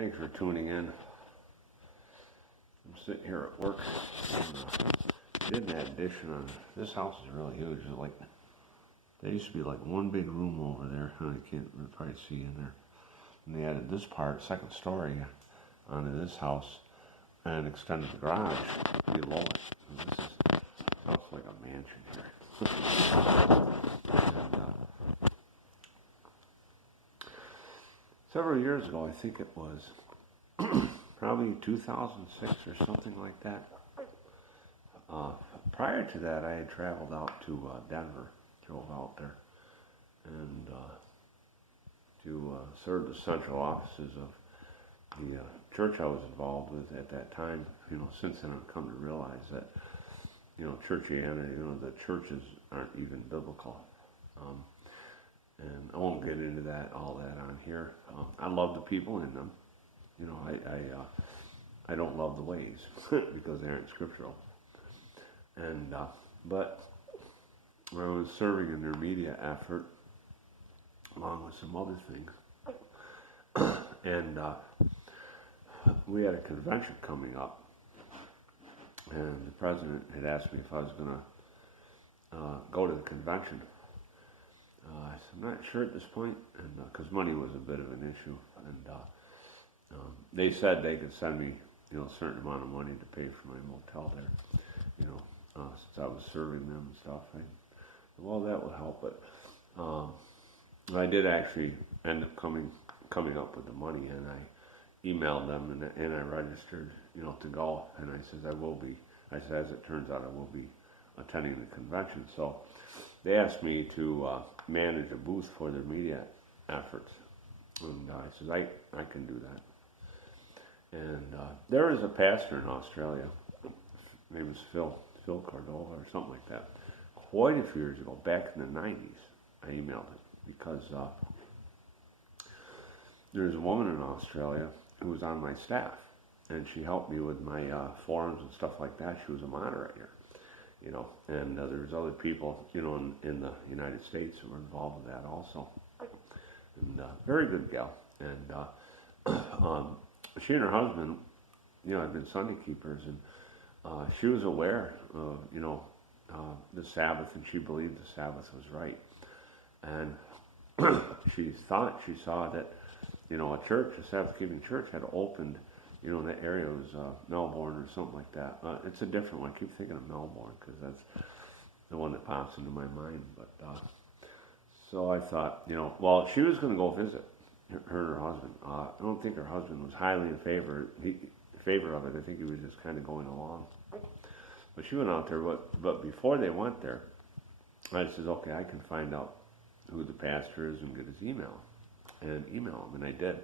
Thanks for tuning in. I'm sitting here at work. And, did an addition on this house is really huge. It's like there used to be like one big room over there. I can't probably see in there. And they added this part, second story, onto this house and extended the garage below it. And this is looks like a mansion here. and, several years ago, I think it was probably 2006 or something like that. Prior to that, I had traveled out to Denver, drove out there, and to serve the central offices of the church I was involved with at that time. Since then I've come to realize that, churchianity, the churches aren't even biblical. And I won't get into all that on here. I love the people in them. I don't love the ways because they aren't scriptural. And but I was serving in their media effort along with some other things, and we had a convention coming up, and the president had asked me if I was going to go to the convention. I said, I'm not sure at this point, and because money was a bit of an issue, and they said they could send me, a certain amount of money to pay for my motel there, since I was serving them and stuff. Well, that would help, but I did actually end up coming up with the money, and I emailed them and I registered, to go, and I said I will be. I said, as it turns out, I will be attending the convention. So they asked me to manage a booth for their media efforts, and I said I can do that. And there is a pastor in Australia. His name is Phil Cordova or something like that. Quite a few years ago, back in the 90s, I emailed him because there's a woman in Australia who was on my staff, and she helped me with my forums and stuff like that. She was a moderator, and there's other people, in the United States who were involved with that also. And very good gal. And she and her husband, had been Sunday keepers, and she was aware of, the Sabbath, and she believed the Sabbath was right. And she saw that, a church, a Sabbath-keeping church, had opened, in that area. It was Melbourne or something like that. It's a different one. I keep thinking of Melbourne because that's the one that pops into my mind. But so I thought, well, she was going to go visit her and her husband. I don't think her husband was highly in favor of it. I think he was just kind of going along. But she went out there. But before they went there, I said, okay, I can find out who the pastor is and get his email. And email him, and I did.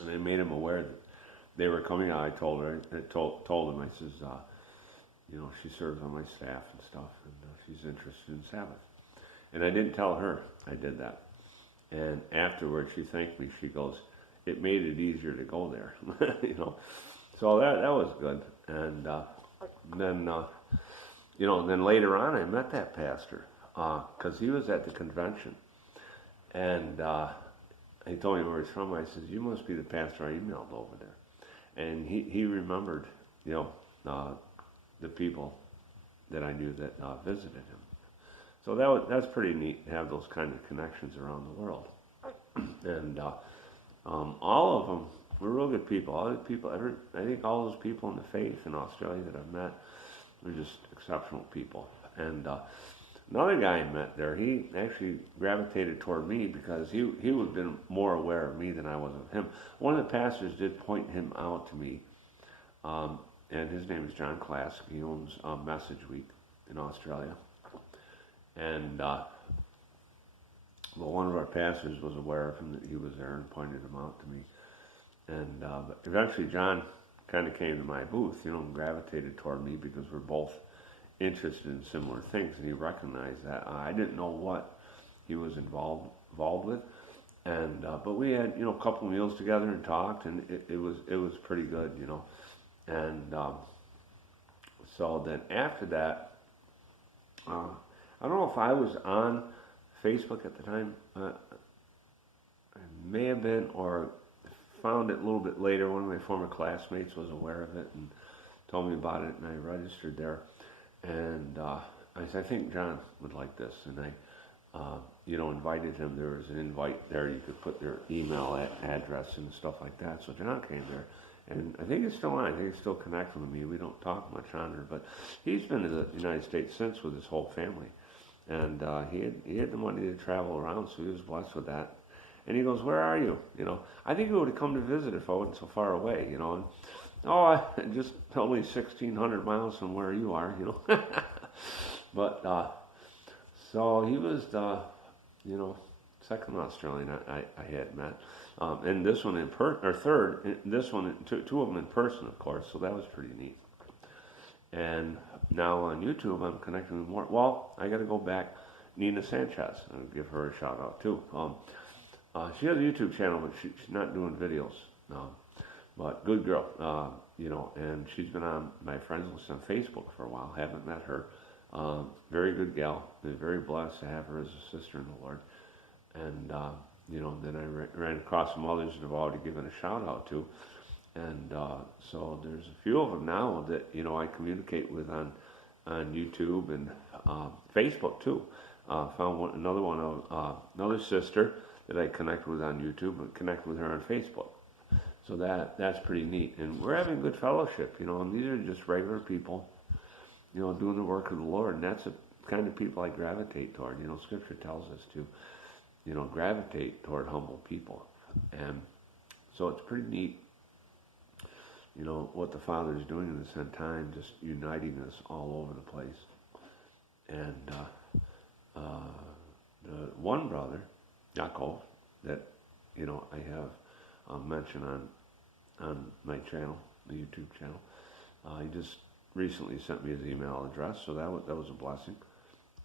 And I made him aware that they were coming out. I told him, I says, she serves on my staff and stuff, and she's interested in Sabbath. And I didn't tell her I did that. And afterwards, she thanked me. She goes, it made it easier to go there, So that was good. And then, then later on, I met that pastor because he was at the convention. And he told me where he's from. I said, you must be the pastor I emailed over there. And he remembered, the people that I knew that visited him. So that's pretty neat to have those kind of connections around the world. And all of them were real good people. All the people, I think all those people in the faith in Australia that I've met were just exceptional people. And another guy I met there, he actually gravitated toward me because he would have been more aware of me than I was of him. One of the pastors did point him out to me, and his name is John Classic. He owns Message Week in Australia. And one of our pastors was aware of him, that he was there, and pointed him out to me. And but eventually John kind of came to my booth, and gravitated toward me because we're both interested in similar things, and he recognized that. I didn't know what he was involved with, and but we had a couple meals together and talked, and it was pretty good, and so then after that, I don't know if I was on Facebook at the time. I may have been, or found it a little bit later. One of my former classmates was aware of it and told me about it, and I registered there. And I said, I think John would like this. And I, invited him. There was an invite there. You could put their email address and stuff like that. So John came there. And I think it's still on. I think it's still connected with me. We don't talk much on there. But he's been to the United States since with his whole family. And he had the money to travel around, so he was blessed with that. And he goes, where are you? I think he would have come to visit if I wasn't so far away, And, just only 1,600 miles from where you are, But, so he was the, second Australian I had met. And this one this one, two of them in person, of course, so that was pretty neat. And now on YouTube, I'm connecting with more. Well, I got to go back. Nina Sanchez, I'll give her a shout out too. She has a YouTube channel, but she's not doing videos. But good girl, and she's been on my friends list on Facebook for a while. Haven't met her. Very good gal. Been very blessed to have her as a sister in the Lord. And, then I ran across some others that I've already given a shout out to. And so there's a few of them now that, I communicate with on YouTube and Facebook too. Found another sister that I connect with on YouTube and connect with her on Facebook. So that's pretty neat. And we're having good fellowship, and these are just regular people, doing the work of the Lord. And that's the kind of people I gravitate toward. Scripture tells us to, gravitate toward humble people. And so it's pretty neat, what the Father is doing in this end time, just uniting us all over the place. And the one brother, Yaakov, that, I have mentioned on my channel, the YouTube channel, he just recently sent me his email address, so that was a blessing.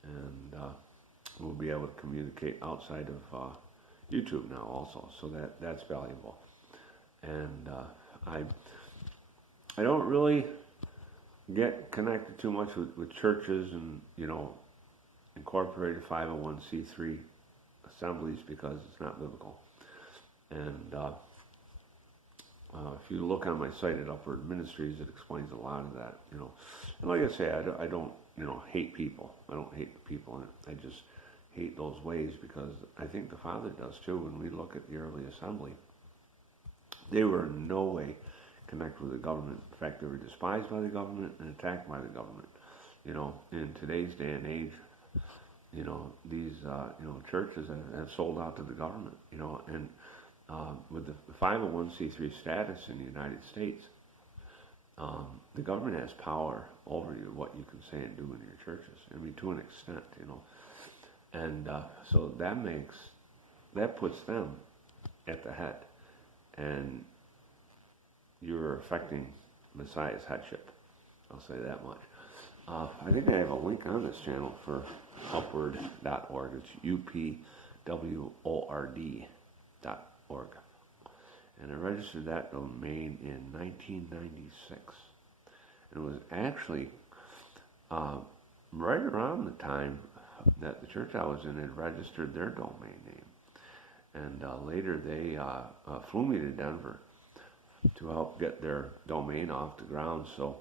And we'll be able to communicate outside of YouTube now also, so that's valuable. And I don't really get connected too much with churches and, incorporated 501c3 assemblies because it's not biblical. And if you look on my site at Upward Ministries, it explains a lot of that, And like I say, I don't, hate people. I don't hate the people in it. I just hate those ways because I think the Father does too. When we look at the early assembly, they were in no way connected with the government. In fact, they were despised by the government and attacked by the government. In today's day and age, these, churches have sold out to the government, and with the 501c3 status in the United States, the government has power over you, what you can say and do in your churches. I mean, to an extent, And so that puts them at the head. And you're affecting Messiah's headship. I'll say that much. I think I have a link on this channel for upward.org. It's upword.org. And I registered that domain in 1996. And it was actually right around the time that the church I was in had registered their domain name. And later they flew me to Denver to help get their domain off the ground. So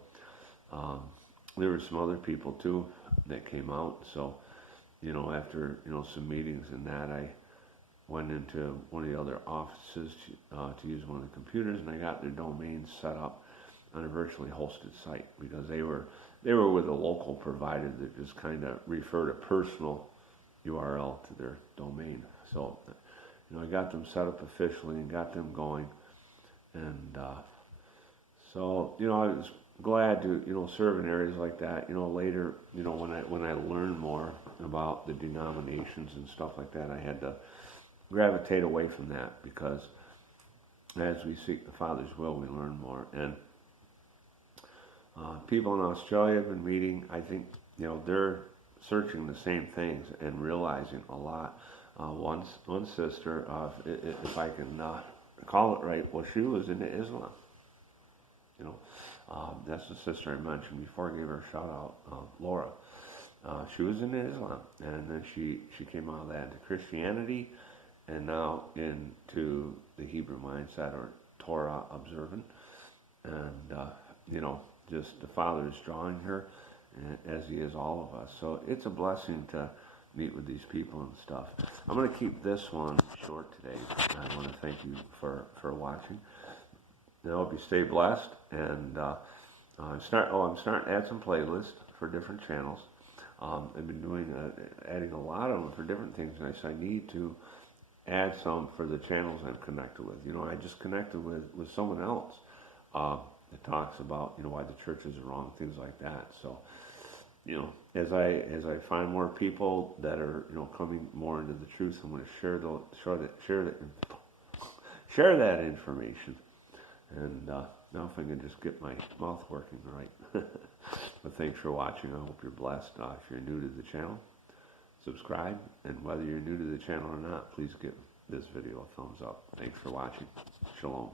there were some other people too that came out. So, after, some meetings and that, I went into one of the other offices to use one of the computers, and I got their domain set up on a virtually hosted site because they were with a local provider that just kind of referred a personal URL to their domain. So, I got them set up officially and got them going. And so, I was glad to, serve in areas like that. Later, when I learned more about the denominations and stuff like that, I had to gravitate away from that because as we seek the Father's will, we learn more. And people in Australia have been meeting. I think, they're searching the same things and realizing a lot. One sister, if I can call it right, well, she was into Islam. That's the sister I mentioned before. I gave her a shout out, Laura. She was into Islam, and then she came out of that into Christianity, and now into the Hebrew mindset, or Torah observant, and just the Father is drawing her, as He is all of us. So it's a blessing to meet with these people and stuff. I'm going to keep this one short today. I want to thank you for watching. I hope you stay blessed, and I'm starting to add some playlists for different channels. I've been adding a lot of them for different things, and I said I need to add some for the channels I'm connected with. I just connected with someone else that talks about why the churches are wrong, things like that. So as I find more people that are coming more into the truth, I'm going to share that information. And now if I can just get my mouth working right. But thanks for watching. I hope you're blessed. If you're new to the channel, subscribe. And whether you're new to the channel or not, please give this video a thumbs up. Thanks for watching. Shalom.